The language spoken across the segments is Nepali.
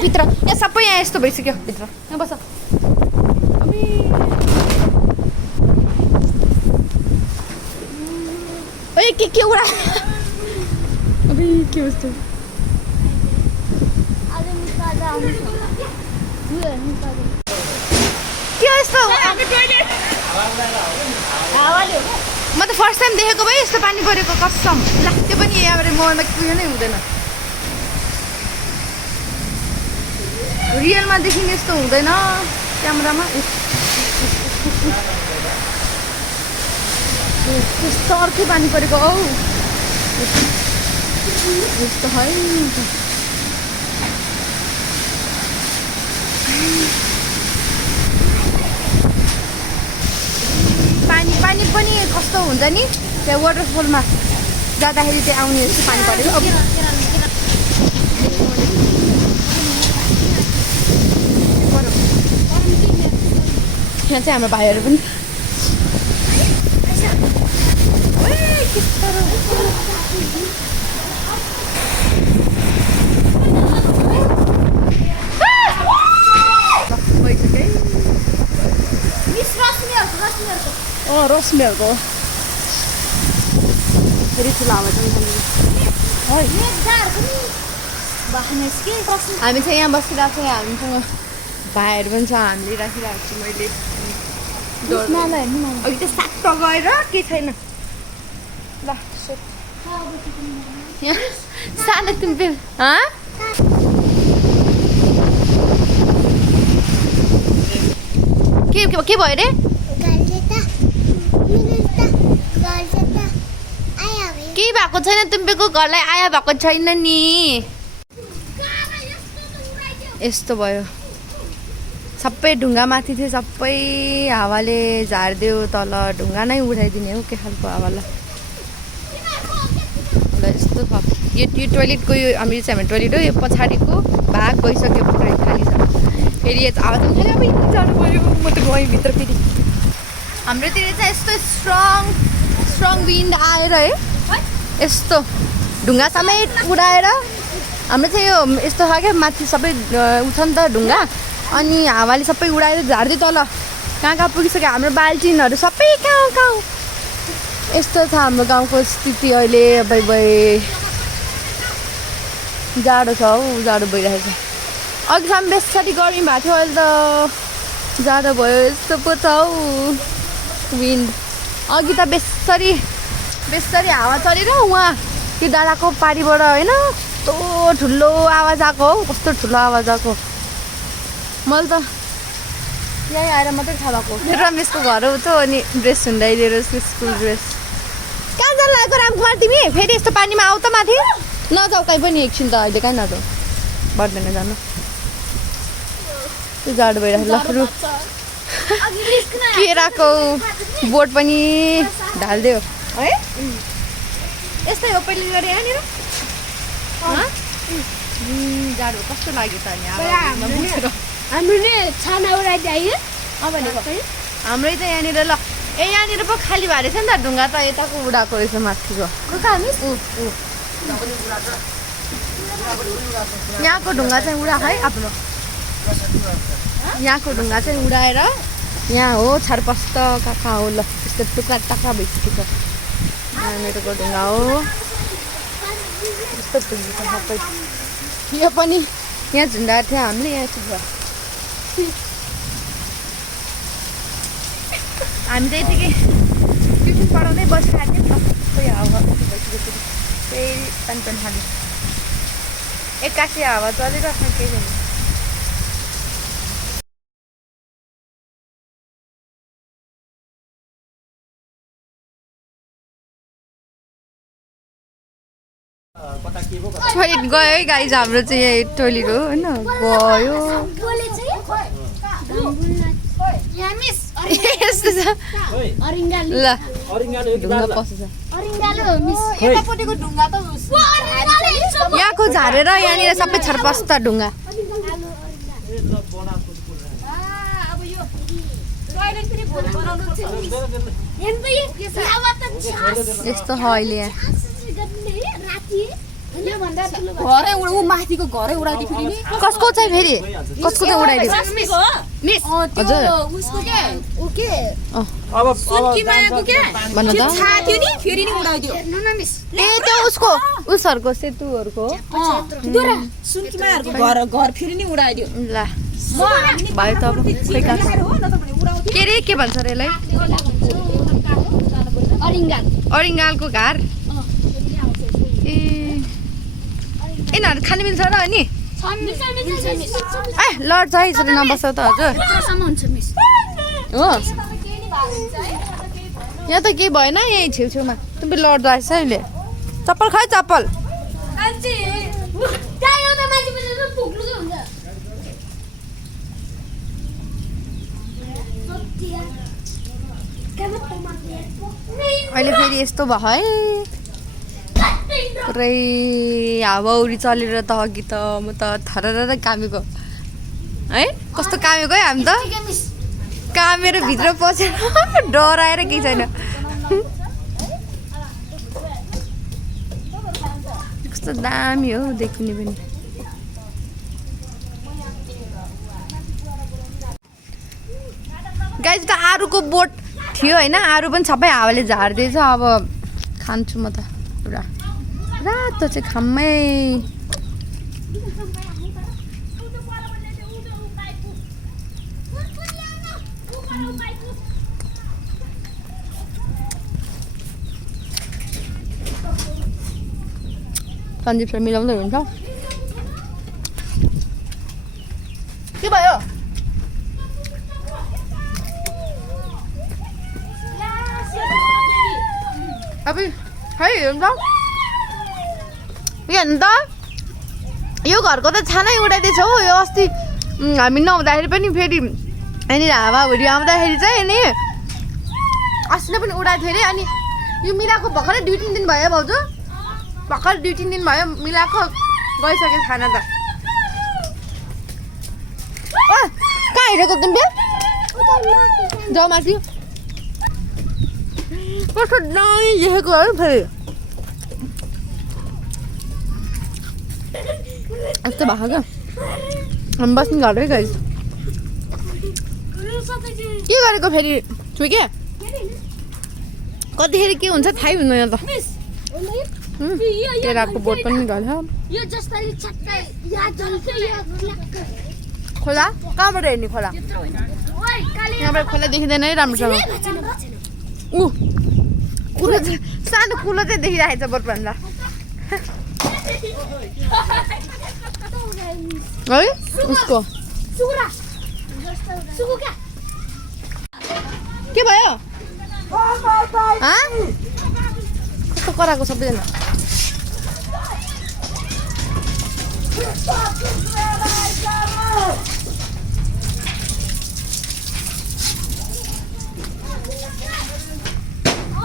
भित्र यहाँ सबै यहाँ यस्तो भइसक्यो भित्र यहाँ बस के उडा के यस्तो म त फर्स्ट टाइम देखेको भए यस्तो पानी परेको कसम ला त्यो पनि यहाँबाट मोबाइलमा उयो नै हुँदैन रियलमा देखिने यस्तो हुँदैन क्यामेरामा त्यस्तो अर्कै पानी परेको औ यस्तो है पानी पानी पनि कस्तो हुन्छ नि त्यहाँ वाटरफलमा जाँदाखेरि चाहिँ आउने यस्तो पानी परेको अब यहाँ चाहिँ हाम्रो भाइहरू पनि रश्मीहरूको फेरि ठुलो आवाज हामी चाहिँ यहाँ बसिरहेको छ हामीसँग भाइहरू पनि छ हामीले राखिरहेको छु मैले अघि त सात गएर के छैन ल यहाँ सानो तिमी के भयो अरे केही भएको छैन तिमीको घरलाई आया भएको छैन नि यस्तो भयो सबै ढुङ्गा माथि थियो सबै हावाले झारिदियो तल ढुङ्गा नै उठाइदिने हो के खालको हावालाई यस्तो छ यो टोइलेटको यो हाम्रो टोइलेट हो यो पछाडिको भाग गइसक्यो पुरै खाली छ फेरि यो आवाज पनि खालि अब जानु पऱ्यो म त गएँ भित्र फेरि हाम्रोतिर चाहिँ यस्तो स्ट्रङ विन्ड आएर है यस्तो ढुङ्गा समेत उडाएर हाम्रो चाहिँ यो यस्तो छ क्या माथि सबै उठ नि त ढुङ्गा अनि हावाले सबै उडाएर झार्दै तल कहाँ पुगिसक्यो हाम्रो बाल्टिनहरू सबै कहाँ यस्तो छ हाम्रो गाउँको स्थिति अहिले जाडो छ हौ जाडो भइरहेको छ अघिसम्म बेसरी गर्मी भएको थियो अहिले त जाडो भयो यस्तो पो छ हौ विन्ड अघि त बेसरी हावा चलेर उहाँ त्यो डाँडाको पारिबाट होइन कस्तो ठुलो आवाज आएको हौ कस्तो ठुलो आवाज आएको मैले त यहीँ आएर मात्रै थाहा भएको मेरो रमेशको घर हो त अनि ड्रेस हुँदाइदिएर स्कुल ड्रेस कहाँ जानु लागेको रामकुमार तिमी फेरि यस्तो पानीमा आऊ त माथि नजाऊ कहीँ पनि एकछिन त अहिले कहीँ नजाऊ पर्दैन जानु त्यो जाडो भइरहेको ल केराको बोट पनि ढालिदियो है यस्तै हो पहिले गरे यहाँनिर जाडो कस्तो लाग्यो त हामीले छाना उडाइदियो हाम्रै त यहाँनिर ल ए यहाँनिर पो खाली भएको रहेछ नि त ढुङ्गा त यताको उडाएको रहेछ माथिको यहाँको ढुङ्गा चाहिँ उडाएको है आफ्नो यहाँको ढुङ्गा चाहिँ उडाएर यहाँ हो छारपस्त कहाँ हो ल यस्तो टुक्रा टाक्रा भइसकेको छ यहाँनिरको ढुङ्गा हो यस्तो ढुङ्गा छ सबै यो पनि यहाँ झुन्डाएको थियो हामीले यहाँ यस्तो भयो हामी चाहिँ यतिकै ट्युसन पढाउँदै बसिरहेको थियौँ नि त सबै हावा भइसकेपछि फेरि पानी थाल्यो एक्कासी हावा चलिरहेको केही छैन टोइलेट गयो है गाइज हाम्रो चाहिँ यही टोइलेट हो होइन गयो यस्तो छ ल ढुङ्गा पस्छ यहाँको झारेर यहाँनिर सबै छरपस्ता ढुङ्गा यस्तो छ अहिले यहाँ घरै ऊ माथिको घरै उडाइदियो फेरि नि कसको चाहिँ फेरि कसको चाहिँ उडाइदियो हजुर अब सुनकीमायाको के भन्नु त छात्यो नि फेरि नि उडाइदियो ए त्यो उसको उसहरूको सेतुहरूको सुनकीमायाहरूको घर फेरि नि उडाइदियो ल भयो त अब खोइ कहाँ छ के रे के भन्छ रे यसलाई अरिङ्गालको घर ए यिनीहरू खानु मिल्छ र अनि ए लड्छ है यसरी नबस्छ त हजुर हो यहाँ त केही भएन यहीँ छेउछेउमा तिमी लड्दो रहेछ अहिले चप्पल खै चप्पल अहिले फेरि यस्तो भयो है पुरै हावाहुरी चलेर त अघि त म त थरर कामेको है कस्तो कामेको है हामी त कामेर भित्र पसेर डराएर केही छैन कस्तो दामी हो देखिने पनि गाइस त आरुको बोट थियो होइन आरु पनि सबै हावाले झारिदिएछ अब खान्छु म त पुरा रातो चाहिँ खाम्मै सन्जीप सर मिलाउँदै हुन्छ के भयो अब है हेर्नु त हेर्नु त यो घरको त छानै उडाइदिएछ हो यो अस्ति हामी नहुँदाखेरि पनि फेरि यहाँनिर हावाहुरी आउँदाखेरि चाहिँ नि अस्ति पनि उडाएको थियो अरे अनि यो मिलाएको भर्खरै 2-3 दिन भयो भाउजू भर्खर 2-3 दिन भयो मिलाएको गइसक्यो खाना त कहाँ हिँडेको तिमी जाऊ माथि कस्तो दामी देखेको है फेरि यस्तो भएको क्या हामी बस्ने घर है गाइस के गरेको फेरि छु के कतिखेर के हुन्छ थाहै हुँदैन त केराको बोट पनि गल्छ खोला कहाँबाट हेर्ने खोला यहाँबाट खोला देखिँदैन है राम्रोसँग ऊ कुलो चाहिँ सानो कुलो चाहिँ देखिरहेको छ बोटभन्दा है उसको के भयो कस्तो कराएको सबैजना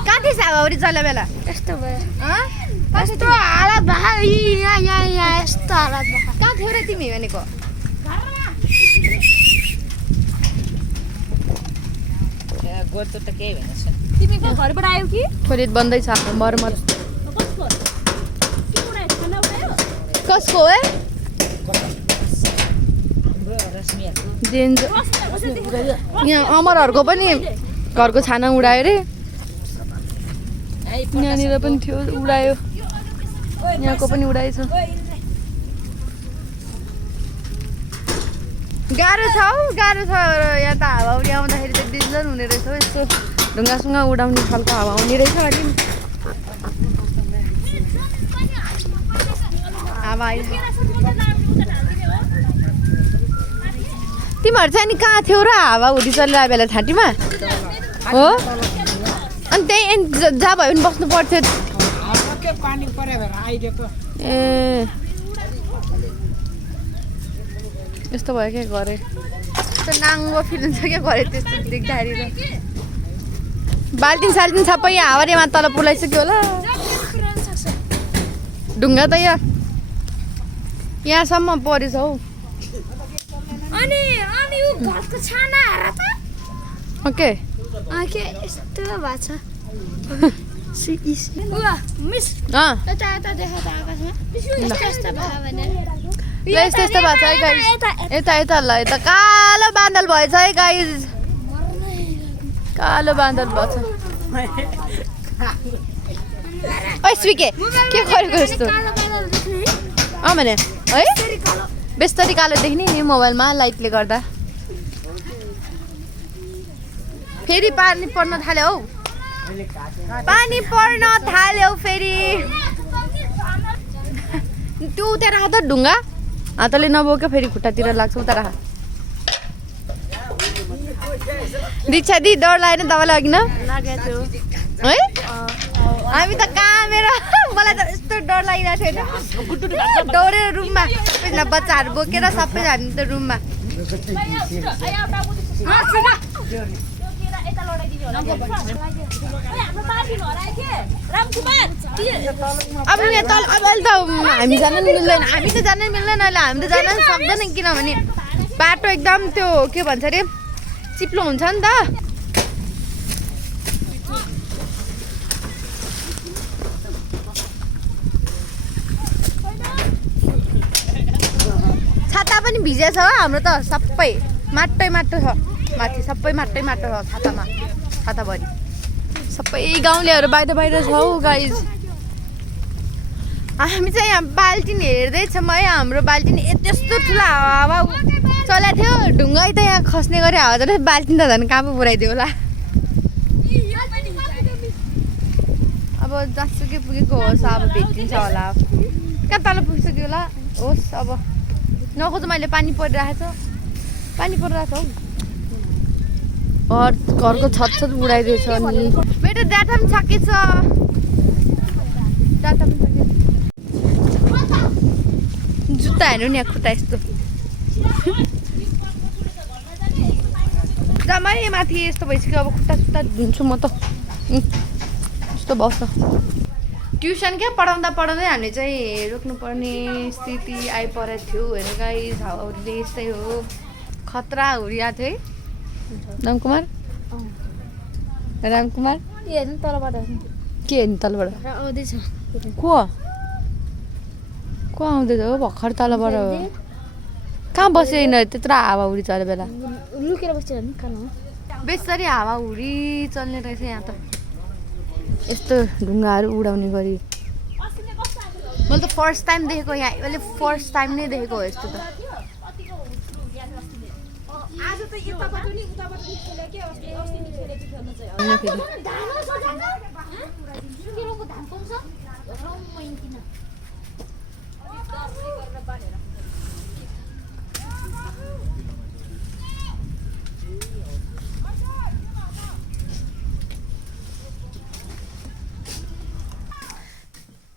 कहाँ थिएछ हावाहुरी चल्यो बेला यस्तो भयो कस्तो हालत भयो यहाँ यस्तो हालत भयो कहाँ थियौ र तिमी भनेको गोर्चो त केही भएन तिमीको घरबाट आयो कि खोलित बन्दैछ हाम्रो मर्मत कसको है यहाँ अमरहरूको पनि घरको छाना उडायो रे यहाँनिर पनि थियो उडायो यहाँको पनि उडाएछ गाह्रो छ हौ गाह्रो छ यहाँ त हावाहुरी आउँदाखेरि त डेन्जर हुने रहेछ हौ यस्तो ढुङ्गासुङ्गा उडाउने खालको हावा आउने रहेछ अलि हावा तिमीहरू चाहिँ अनि कहाँ थियौ र हावाहुरी चलिरहेको बेला छाँटीमा हो अनि त्यही जहाँ भयो भने बस्नु पर्थ्यो ए यस्तो भयो क्या घरे त्यो नाङ्गो फिल हुन्छ क्या घरे त्यस्तो देख्दाखेरि त बाल्टिन साल्टिन सबै यहाँ हावारीमा तल पुलाइसक्यो होला ढुङ्गा त यहाँसम्म परेछ हौ अनि यो घरको छाना हेर त ओके आँखे यस्तो भएको छ मिस अँ यता यता देखा त आकाशमा यस्तो यस्तो भयो भने ल यस्तो यस्तो भएको छ है गाइज यता यता ल यता कालो बादल भएछ है गाइज कालो बादल भएछ ओइ स्विके के गरेको यस्तो अँ भने है बेस्तरी कालो देख्ने नि मोबाइलमा लाइटले गर्दा फेरि पानी पर्न थाल्यो हौ पानी पर्न थाल्यो फेरि त्यो उता राख त ढुङ्गा हातले नबोक्यो फेरि खुट्टातिर लाग्छ उता राख दीक्षा दी डर लागेन तपाईँलाई अघि न है हामी त कामेर मलाई त यस्तो डर लागिरहेको थियो दौडेर रुममा सबैजना बच्चाहरू बोकेर सबै जाने त रुममा अब यहाँ तल अब अहिले त हामी जान मिल्दैन हामी त जान मिल्दैन अहिले हामी त जान सक्दैन किनभने बाटो एकदम त्यो के भन्छ अरे चिप्लो हुन्छ नि त छाता पनि भिजेछ हो हाम्रो त सबै माटै माटो छ माथि सबै माटै माटो छ छातामा छाताभरि सबै गाउँलेहरू बाहिर बाहिर छ हौ गाइज हामी चाहिँ यहाँ बाल्टिन हेर्दैछौँ है हाम्रो बाल्टिन यस्तो ठुलो हावा चलाएको थियो ढुङ्गा त यहाँ खस्ने गरी हावा चल्यो बाल्टिन त झन् कहाँ पो पुऱ्याइदियो होला अब जसुकै पुगेको होस् अब भेटिन्छ होला कहाँ तल पुगिसक्यो होला होस् अब नखोज मैले पानी परिरहेको छ पानी परिरहेको हौ घरको छत छत उडाइदिएछ अनि मेरो डाटा पनि सकेछ डाटा पनि सकेछ जुत्ता हेर्नु नि यहाँ खुट्टा यस्तो जम्मै माथि यस्तो भइसक्यो अब खुट्टा सुट्टा धुन्छु म त यस्तो भयो त ट्युसन क्या पढाउँदा पढाउँदै हामीले चाहिँ रोक्नुपर्ने स्थिति आइपरेको थियो हेर गाइस हावाहुरीले यस्तै हो खतरा हुरिया थियो है रामकुमार रामकुमार हेर्नु तलबाट के हेर्नु तलबाट आउँदैछ को आउँदैछ हो भर्खर तलबाट कहाँ बस्यो यिनीहरू त्यत्रो हावाहुरी चल्यो बेला लुकेर बसेर नि खानु बेसरी हावाहुरी चल्ने रहेछ यहाँ त यस्तो ढुङ्गाहरू उडाउने गरी मैले त फर्स्ट टाइम देखेको यहाँ मैले फर्स्ट टाइम नै देखेको हो यस्तो त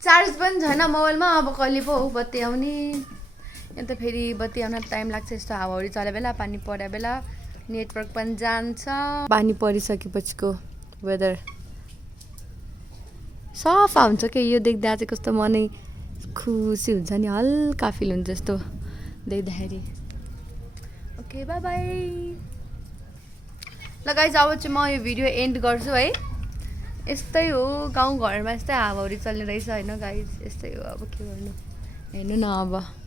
चार्ज पनि छैन मोबाइलमा अब कहिले पो हो बत्ती आउने यहाँ त फेरि बत्ती आउन टाइम लाग्छ यस्तो हावाहुरी चले बेला पानी परे बेला नेटवर्क पनि जान्छ पानी परिसकेपछिको वेदर सफा हुन्छ कि यो देख्दा चाहिँ कस्तो मनै खुसी हुन्छ नि हल्का फिल हुन्छ यस्तो देख्दाखेरि ओके बाई बाई ल गाइज अब चाहिँ म यो भिडियो एन्ड गर्छु है यस्तै हो गाउँघरमा यस्तै हावाहुरी चल्ने रहेछ होइन गाइज यस्तै हो अब के गर्नु हेर्नु न अब